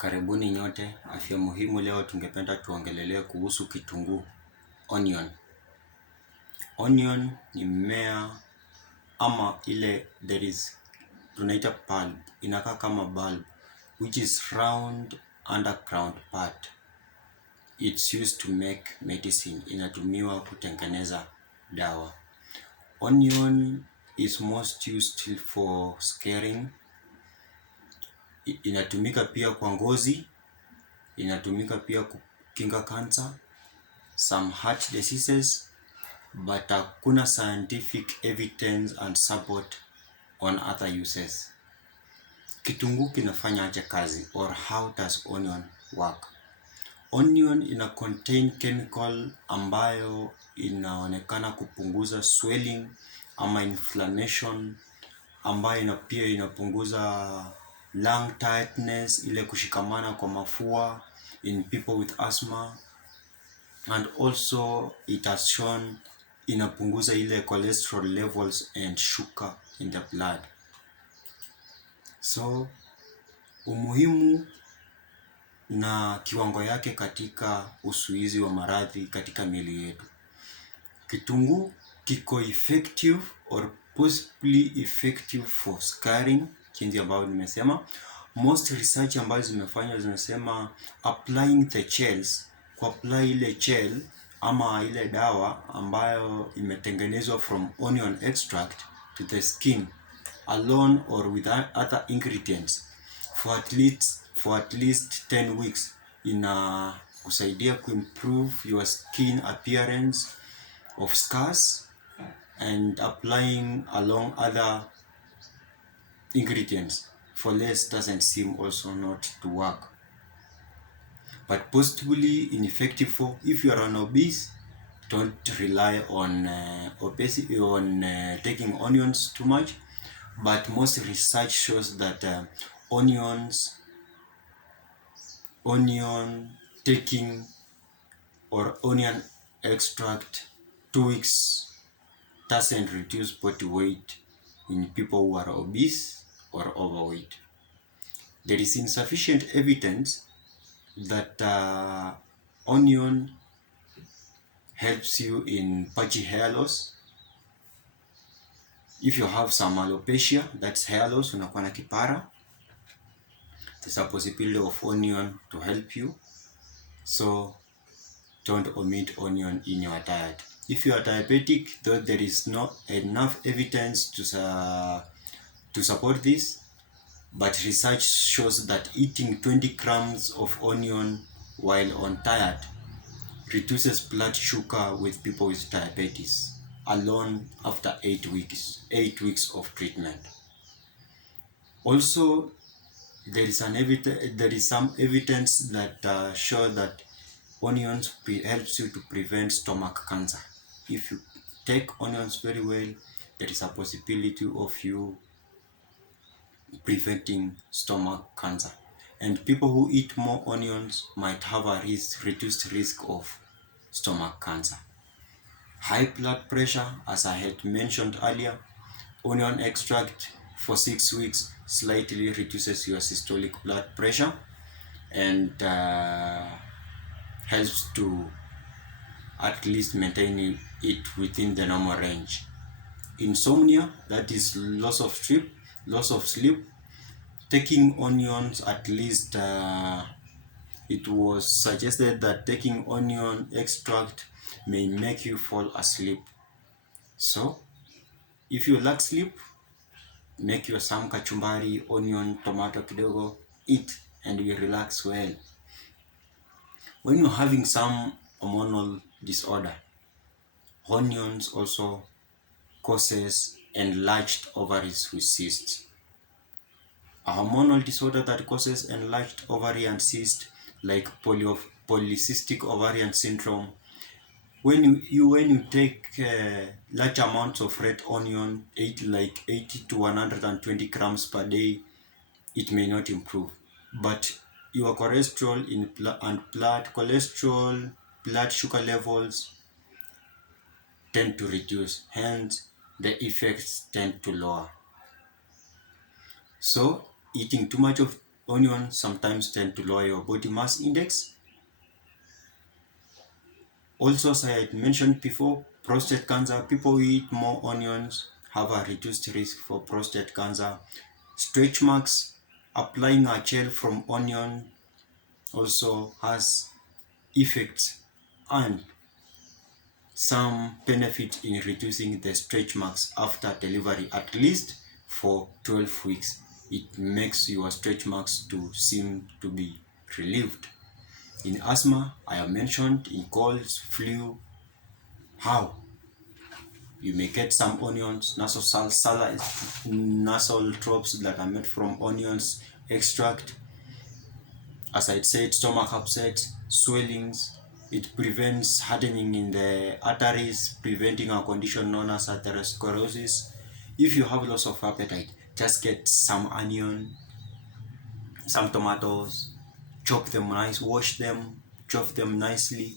Karibuni nyote, afya muhimu. Leo tungependa tuongelelea kuhusu kitunguu, onion. Onion ni mmea ama ile tunaita bulb, inakaa kama bulb, which is round underground part. It's used to make medicine, inatumiwa kutengeneza dawa. Onion is most used for scaring. Inatumika pia kwa ngozi, inatumika pia kukinga cancer, some heart diseases, but hakuna scientific evidence and support on other uses. Kitunguu kinafanya aje kazi, or how does onion work? Onion ina contain chemical ambayo inaonekana kupunguza swelling ama inflammation, ambayo pia inapunguza lung tightness, ile kushikamana kwa mafua in people with asthma, and also it has shown inapunguza ile cholesterol levels and sugar in the blood. So umuhimu na kiwango yake katika usuizi wa maradhi katika miili yetu. Kitunguu kiko effective or possibly effective for scarring, jinsi ambayo nimesema. Most research ambazo zimefanywa zinasema applying the gels, apply ile gel ama ile dawa ambayo imetengenezwa from onion extract to the skin alone or with other ingredients for at least 10 weeks ina kusaidia improve your skin appearance of scars, and applying along other ingredients for less doesn't seem also not to work, but possibly ineffective for if you are an obese. Don't rely on obesity on taking onions too much, but most research shows that onion taking or onion extract 2 weeks doesn't reduce body weight in people who are obese or overweight. There is insufficient evidence that onion helps you in patchy hair loss. If you have some alopecia, that's hair loss, unakuwa na kipara, there's a possibility of onion to help you. So don't omit onion in your diet. If you are diabetic, though there is not enough evidence to support this, but research shows that eating 20 grams of onion while on diet reduces blood sugar with people with diabetes alone after 8 weeks of treatment. Also, there is some evidence that show that onions helps you to prevent stomach cancer. If you take onions very well, there is a possibility of you preventing stomach cancer. And people who eat more onions might have a reduced risk of stomach cancer. High blood pressure, as I had mentioned earlier, onion extract for 6 weeks slightly reduces your systolic blood pressure and helps to at least maintain it within the normal range. Insomnia, that is loss of sleep, taking onions at least, it was suggested that taking onion extract may make you fall asleep. So if you lack sleep, make your some kachumbari, onion, tomato kidogo, eat and you relax well. When you're having some hormonal disorder, onions also causes enlarged ovaries with cysts. A hormonal disorder that causes enlarged ovary and cyst, like polycystic ovarian syndrome, when you take large amounts of red onion, 80 to 120 grams per day, it may not improve, but your cholesterol blood sugar levels tend to reduce, hence the effects tend to lower. So eating too much of onions sometimes tend to lower your body mass index. Also, as I had mentioned before, prostate cancer, people who eat more onions have a reduced risk for prostate cancer. Stretch marks, applying a gel from onion also has effects and some benefit in reducing the stretch marks after delivery, at least for 12 weeks. It makes your stretch marks to seem to be relieved. In asthma, I have mentioned, in colds, flu, how you may get some onions, nasal drops that are made from onions extract. As I said, stomach upset, swellings. It prevents hardening in the arteries, preventing a condition known as atherosclerosis. If you have loss of appetite, just get some onion, some tomatoes, chop them nice, wash them, chop them nicely,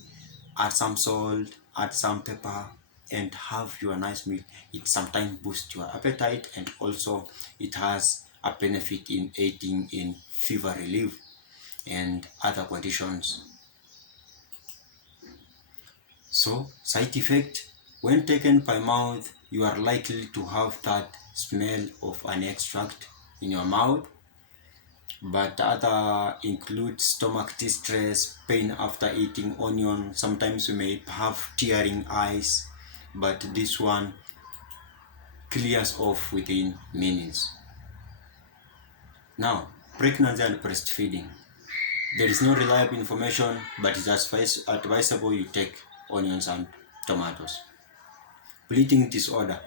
add some salt, add some pepper, and have your nice meal. It sometimes boosts your appetite, and also it has a benefit in aiding in fever relief and other conditions. So, side effect: when taken by mouth, you are likely to have that smell of an extract in your mouth, but other include stomach distress, pain after eating onion. Sometimes you may have tearing eyes, but this one clears off within minutes. Now, pregnancy and breastfeeding. There is no reliable information, but it's advisable you take onions and tomatoes. Bleeding disorder.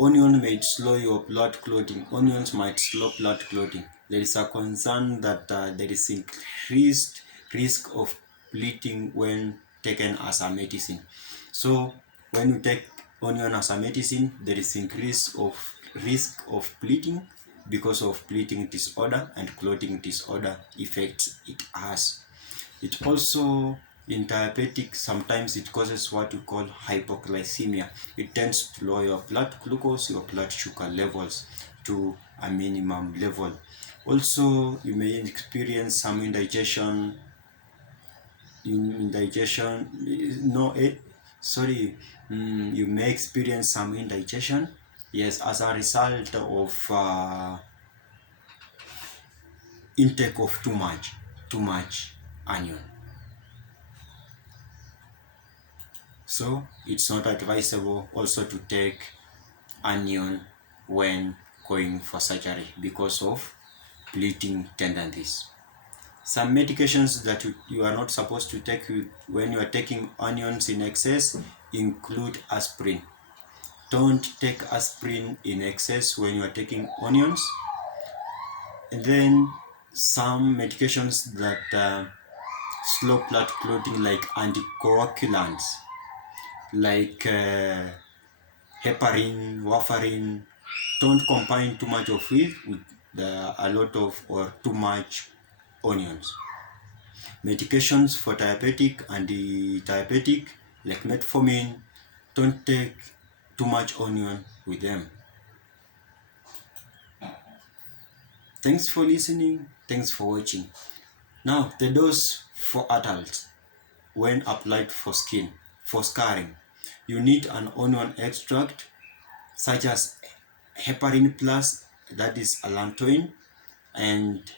Onion may slow your blood clotting. Onions might slow blood clotting. There is a concern that there is increased risk of bleeding when taken as a medicine. So when you take onion as a medicine, there is increase of risk of bleeding because of bleeding disorder and clotting disorder effects it has. It also, in diabetic, sometimes it causes what we call hypoglycemia. It tends to lower your blood glucose, your blood sugar levels to a minimum level. Also, you may experience some indigestion. You may experience some indigestion. Yes, as a result of intake of too much onion. So it's not advisable also to take onion when going for surgery because of bleeding tendencies. Some medications that you are not supposed to take when you are taking onions in excess include aspirin. Don't take aspirin in excess when you are taking onions. And then some medications that slow blood clotting, like anticoagulants, like heparin, warfarin. Don't combine too much of it with a lot of or too much onions. Medications for diabetic and diabetic, like metformin, don't take too much onion with them. Thanks for listening. Thanks for watching. Now, the dose for adults when applied for skin, for scarring. You need an onion extract such as heparin plus, that is allantoin, and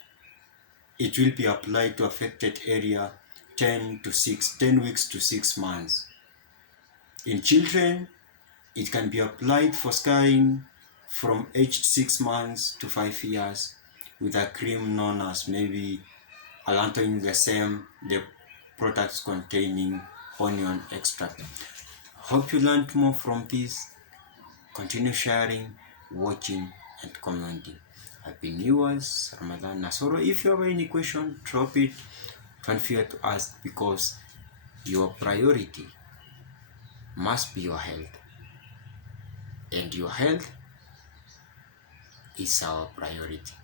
it will be applied to affected area 10 weeks to 6 months. In children, it can be applied for scarring from age 6 months to 5 years with a cream known as maybe allantoin, the same, the products containing onion extract. Hope you learned more from this. Continue sharing, watching, and commenting. I've been yours, Ramadan Nasoro. If you have any question, drop it. Don't fear to ask, because your priority must be your health. And your health is our priority.